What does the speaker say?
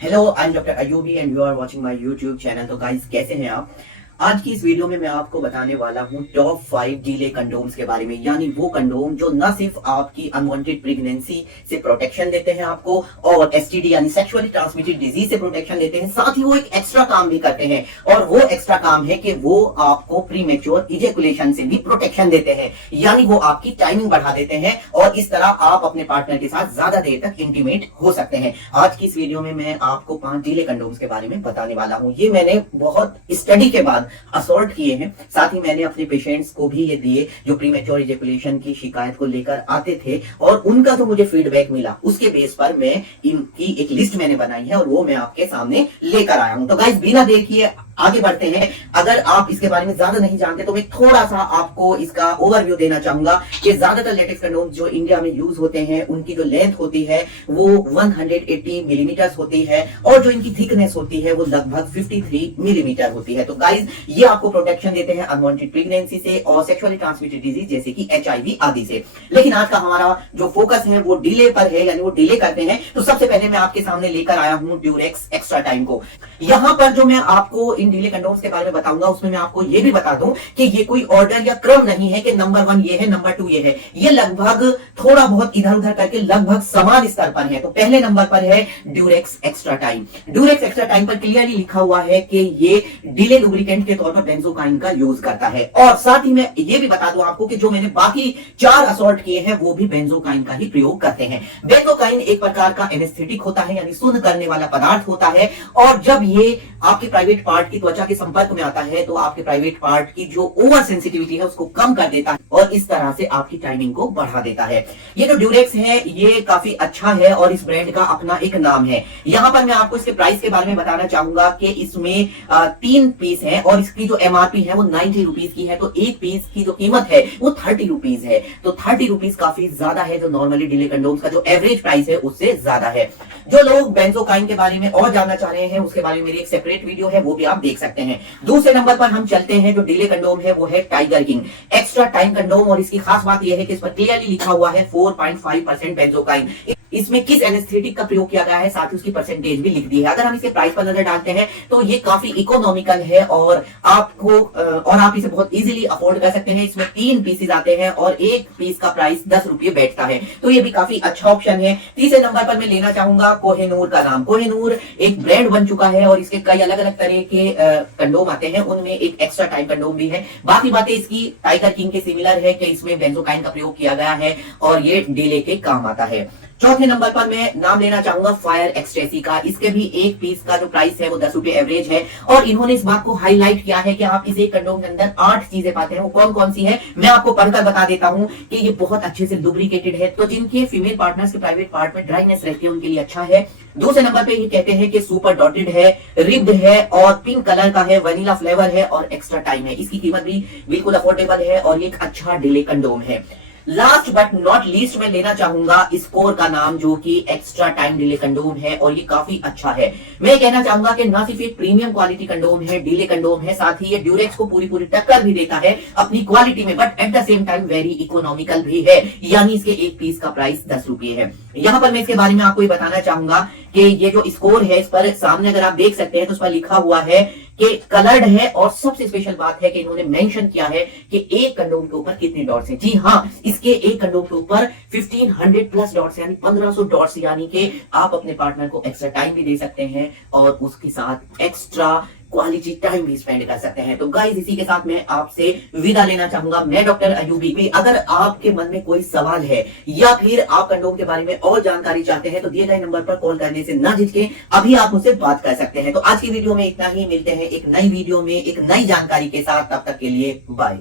Hello, I am doctor Ayubi and you are watching my YouTube channel. तो guys, कैसे हैं आप? आज की इस वीडियो में मैं आपको बताने वाला हूं टॉप 5 डीले कंडोम्स के बारे में, यानी वो कंडोम जो न सिर्फ आपकी अनवांटेड प्रेगनेंसी से प्रोटेक्शन देते हैं आपको और एसटीडी यानी सेक्सुअली ट्रांसमिटेड डिजीज से प्रोटेक्शन देते हैं, साथ ही वो एक एक्स्ट्रा काम भी करते हैं। और वो एक्स्ट्रा काम है कि वो आपको प्रीमेच्योर इजेकुलेशन से भी प्रोटेक्शन देते हैं, यानी वो आपकी टाइमिंग बढ़ा देते हैं और इस तरह आप अपने पार्टनर के साथ ज्यादा देर तक इंटीमेट हो सकते हैं। आज की इस वीडियो में मैं आपको 5 डीले कंडोम्स के बारे में बताने वाला हूं। ये मैंने बहुत स्टडी के बाद असॉल्ट किए हैं, साथ ही मैंने अपने पेशेंट्स को भी ये दिए जो प्रीमेच्योर इजेकुलेशन की शिकायत को लेकर आते थे, और उनका जो मुझे फीडबैक मिला उसके बेस पर मैं इनकी एक लिस्ट मैंने बनाई है और वो मैं आपके सामने लेकर आया हूं। तो गाइस, बिना देर किए आगे बढ़ते हैं। अगर आप इसके बारे में ज्यादा नहीं जानते तो मैं थोड़ा सा आपको इसका ओवरव्यू देना चाहूंगा कि ज्यादातर लेटेक्स कंडोम जो इंडिया में यूज होते हैं उनकी जो लेंथ होती है वो 180 मिलीमीटर होती है और जो इनकी थिकनेस होती है वो लगभग 53 मिलीमीटर होती है। तो गाइस, ये आपको प्रोटेक्शन देते हैं अनवांटेड प्रेगनेंसी से और सेक्सुअली ट्रांसमिटेड डिजीज जैसे कि एचआईवी आदि से। लेकिन आज का हमारा जो फोकस है वो डिले पर है, यानी वो डिले करते हैं। तो सबसे पहले मैं आपके सामने लेकर आया हूं ड्यूरेक्स एक्स्ट्रा टाइम को। यहां पर जो मैं आपको इन डीले कंडोम्स के बारे में बताऊंगा उसमें मैं आपको ये भी बता दूं कि ये कोई ऑर्डर या क्रम नहीं है कि नंबर 1 ये है, नंबर 2 ये है। ये लगभग थोड़ा बहुत इधर उधर करके लगभग समान स्तर पर है। तो पहले नंबर पर है Durex extra time. Durex extra time पर क्लियरली लिखा हुआ है कि ये डिले लुब्रिकेंट के तौर पर बेंजोकाइन का यूज करता है। और साथ ही मैं ये भी बता दूं आपको कि जो मैंने बाकी 4 असॉल्ट किए हैं वो भी बेंजोकाइन का ही प्रयोग करते हैं। बेंजोकाइन एक प्रकार का एनेस्थेटिक होता है, यानी सुन्न करने वाला पदार्थ होता है, और जब ये आपके प्राइवेट पार्ट की त्वचा के संपर्क में आता है तो आपके प्राइवेट पार्ट की जो ओवर सेंसिटिविटी है उसको कम कर देता है और इस तरह से आपकी टाइमिंग को बढ़ा देता है। ये जो ड्यूरेक्स है ये काफी अच्छा है और इस ब्रांड का अपना एक नाम है। यहां पर मैं आपको इसके प्राइस के बारे में बताना चाहूंगा कि इसमें 3 पीस है और इसकी जो एमआरपी है वो 90 रुपीज की है। तो एक पीस की जो कीमत है वो 30 रुपीज है। तो 30 रुपीज काफी ज्यादा है, जो नॉर्मली डिले कंडोम्स का जो एवरेज प्राइस है उससे ज्यादा है। जो लोग बेंजोकाइन के बारे में और जानना चाह रहे हैं उसके बारे में मेरी एक सेपरेट वीडियो है, वो भी आप देख सकते हैं। दूसरे नंबर पर हम चलते हैं। जो डिले कंडोम है वो है tiger king extra time condom, और इसकी खास बात यह है कि इस पर क्लियरली लिखा हुआ है 4.5% बेंजोकाइन। इसमें किस एनेस्थेटिक का प्रयोग किया गया है साथ ही उसकी परसेंटेज भी लिख दी है। अगर हम इसके प्राइस पर नजर डालते हैं तो ये काफी इकोनॉमिकल है और आप इसे बहुत इजीली अफोर्ड कर सकते हैं। इसमें 3 पीसेज आते हैं और एक पीस का प्राइस 10 रुपये बैठता है, तो ये भी काफी अच्छा ऑप्शन है। तीसरे नंबर पर मैं लेना चाहूंगा कोहिनूर का नाम। कोहिनूर एक ब्रांड बन चुका है और इसके कई अलग अलग तरह के कंडोम आते हैं, उनमें एक एक्स्ट्रा टाइम कंडोम भी है। बाकी बातें इसकी टाइगर किंग के सिमिलर है कि इसमें बेंजोकाइन का प्रयोग किया गया है और ये डिले के काम आता है। चौथे नंबर पर मैं नाम लेना चाहूंगा फायर एक्सटेसी का। इसके भी एक पीस का जो प्राइस है वो 10 रुपए एवरेज है और इन्होंने इस बात को हाईलाइट किया है कि आप इस एक कंडोम के अंदर 8 चीजें पाते हैं। वो कौन कौन सी है मैं आपको पढ़कर बता देता हूं कि ये बहुत अच्छे से लुब्रिकेटेड है, तो जिनके फीमेल पार्टनर्स के प्राइवेट पार्ट में ड्राइनेस रहती है उनके लिए अच्छा है। दूसरे नंबर पे ये कहते हैं कि सुपर डॉटेड है, रिब्ड है और पिंक कलर का है, वनीला फ्लेवर है और एक्स्ट्रा टाइम है। इसकी कीमत भी बिल्कुल अफोर्डेबल है और ये एक अच्छा डिले कंडोम है। लास्ट बट नॉट लीस्ट मैं लेना चाहूंगा स्कोर का नाम, जो कि एक्स्ट्रा टाइम डिले कंडोम है और ये काफी अच्छा है। मैं कहना चाहूंगा कि ना सिर्फ एक प्रीमियम क्वालिटी कंडोम है, डिले कंडोम है, साथ ही ये ड्यूरेक्स को पूरी टक्कर भी देता है अपनी क्वालिटी में, but at the same time very economical भी है, यानी इसके एक पीस का प्राइस 10 रुपये है। यहां पर मैं इसके बारे में आपको ये बताना चाहूंगा कि ये जो स्कोर है इस पर सामने अगर आप देख सकते हैं तो उस पर लिखा हुआ है कि कलर्ड है और सबसे स्पेशल बात है कि इन्होंने मेंशन किया है कि एक कंडोम के ऊपर कितने डॉट्स हैं। जी हाँ, इसके एक कंडोम के ऊपर 1500 प्लस डॉट्स यानी 1500 डॉट्स, यानी कि आप अपने पार्टनर को एक्स्ट्रा टाइम भी दे सकते हैं और उसके साथ एक्स्ट्रा क्वालिटी टाइम भी स्पेंड कर सकते हैं। तो गाइस, इसी के साथ मैं आपसे विदा लेना चाहूंगा। मैं डॉक्टर अयूबी। अगर आपके मन में कोई सवाल है या फिर आप कंडोम के बारे में और जानकारी चाहते हैं तो दिए गए नंबर पर कॉल करने से ना झिझके, अभी आप मुझसे बात कर सकते हैं। तो आज की वीडियो में इतना ही, मिलते हैं एक नई वीडियो में एक नई जानकारी के साथ, तब तक के लिए बाय।